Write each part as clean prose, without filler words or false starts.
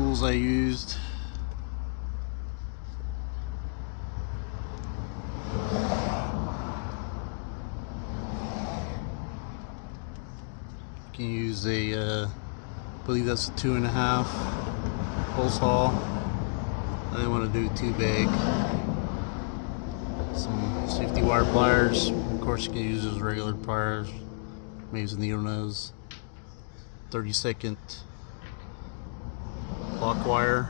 tools I used. You can use a, I believe that's a 2.5 hole saw. I didn't want to do too big. Some safety wire pliers. Of course, you can use those regular pliers. Maybe some needle nose. 30-second lock wire.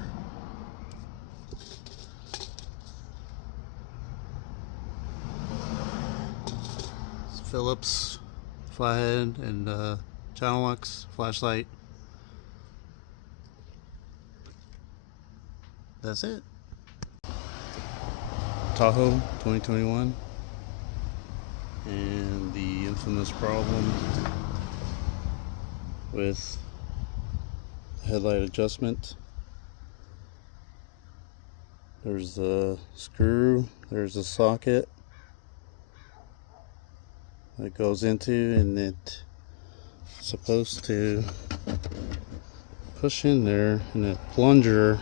It's Phillips flathead and channel locks, flashlight. That's it. Tahoe 2021, and the infamous problem with headlight adjustment. There's the screw, there's the socket that goes into, and it's supposed to push in there, and that plunger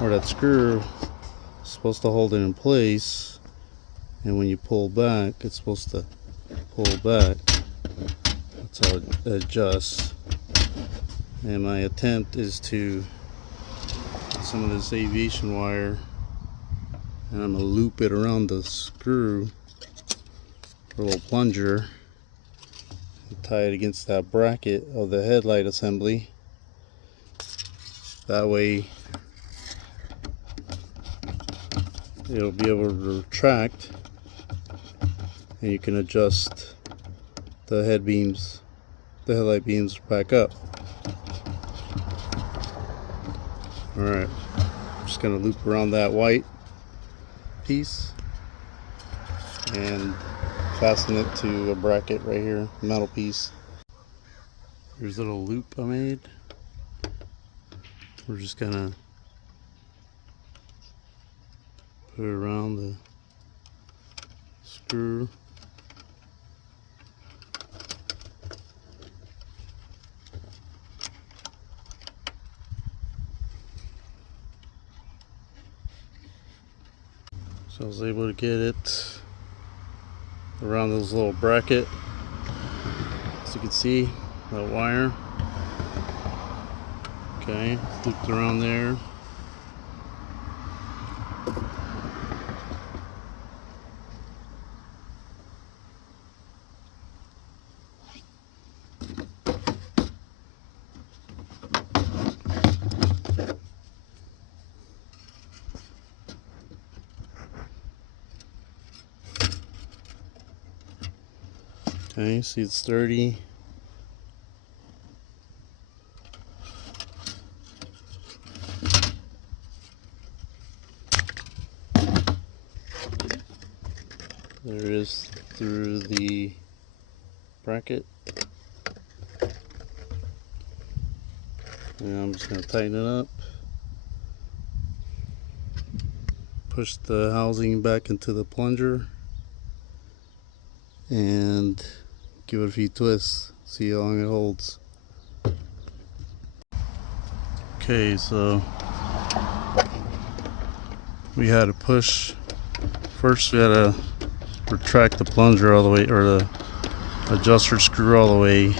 or that screw is supposed to hold it in place, and when you pull back, it's supposed to pull back. That's how it adjusts. And my attempt is to get some of this aviation wire, and I'm going to loop it around the screw, the little plunger, and tie it against that bracket of the headlight assembly. That way it'll be able to retract, and you can adjust the head beams, the headlight beams back up. Alright, I'm just going to loop around that white piece and fasten it to a bracket right here, metal piece. Here's a little loop I made. We're just going to put it around the screw. So I was able to get it around this little bracket. As you can see, that wire. Okay, looped around there. Okay, see it's sturdy. There it is through the bracket. And I'm just going to tighten it up. Push the housing back into the plunger. And give it a few twists, see how long it holds. Okay, so we had to push. First we had to retract the plunger all the way, or the adjuster screw all the way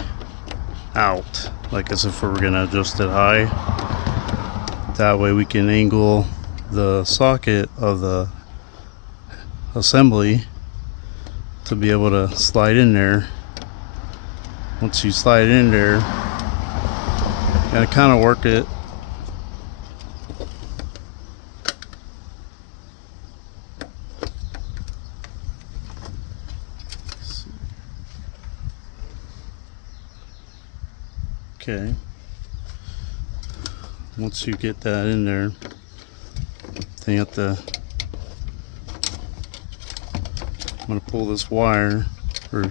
out, like as if we were going to adjust it high. That way we can angle the socket of the assembly to be able to slide in there. Once you slide in there, you gotta kind of work it. Okay. Once you get that in there, then you have to, I'm gonna pull this wire, or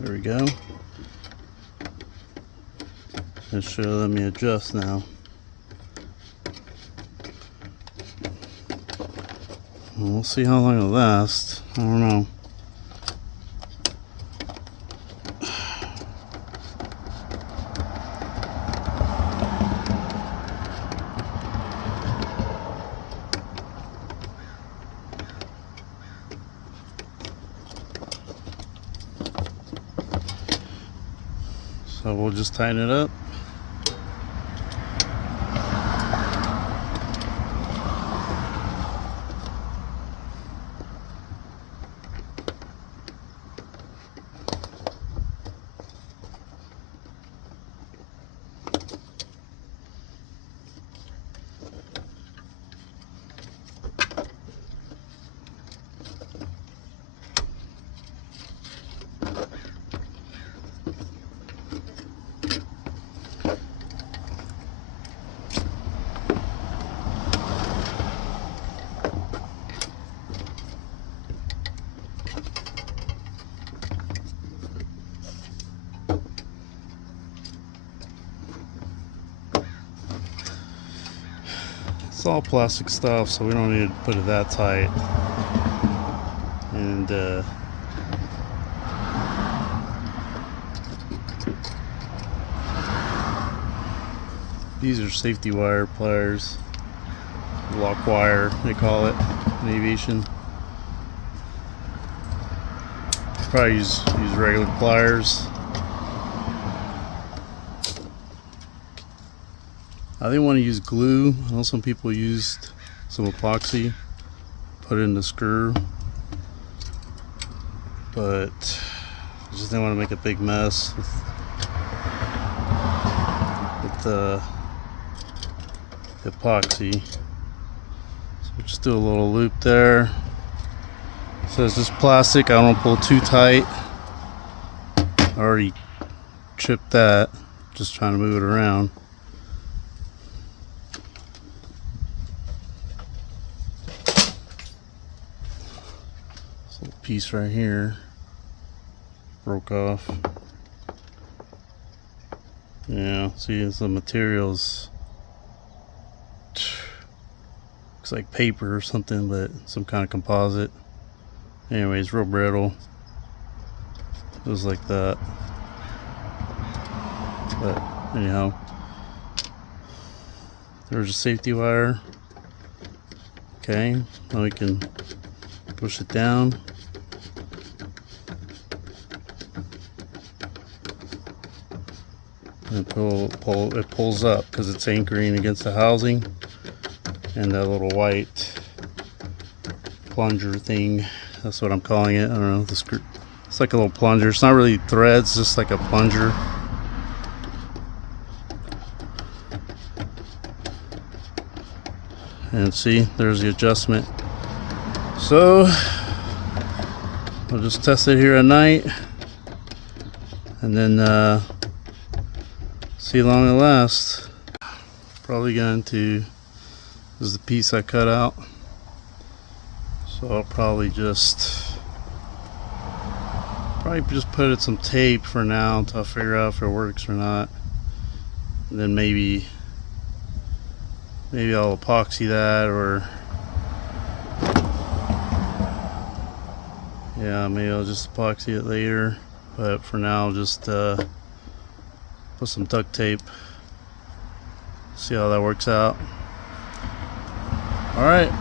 there we go. It should let me adjust now. We'll see how long it'll last. I don't know. So we'll just tighten it up. It's all plastic stuff, so we don't need to put it that tight. And these are safety wire pliers, lock wire they call it in aviation. Probably use regular pliers. I didn't want to use glue. I know some people used some epoxy, put it in the screw, but I just didn't want to make a big mess with the epoxy. So we'll just do a little loop there. So it's just plastic. I don't pull too tight. I already chipped that, just trying to move it around. Piece right here broke off. Yeah, see, the materials looks like paper or something, but some kind of composite. Anyways, real brittle. It was like that. But anyhow, there's a safety wire. Okay, now we can push it down. And it pulls up because it's anchoring against the housing, and that little white plunger thing, that's what I'm calling it. I don't know, the screw, it's like a little plunger. It's not really threads, just like a plunger. And see, there's the adjustment. So we'll just test it here at night, and then see how long it lasts. Probably going to, this is the piece I cut out, so I'll probably just put it some tape for now until I figure out if it works or not, and then maybe I'll epoxy that, or yeah, maybe I'll just epoxy it later, but for now I'll just put some duct tape, see how that works out. All right.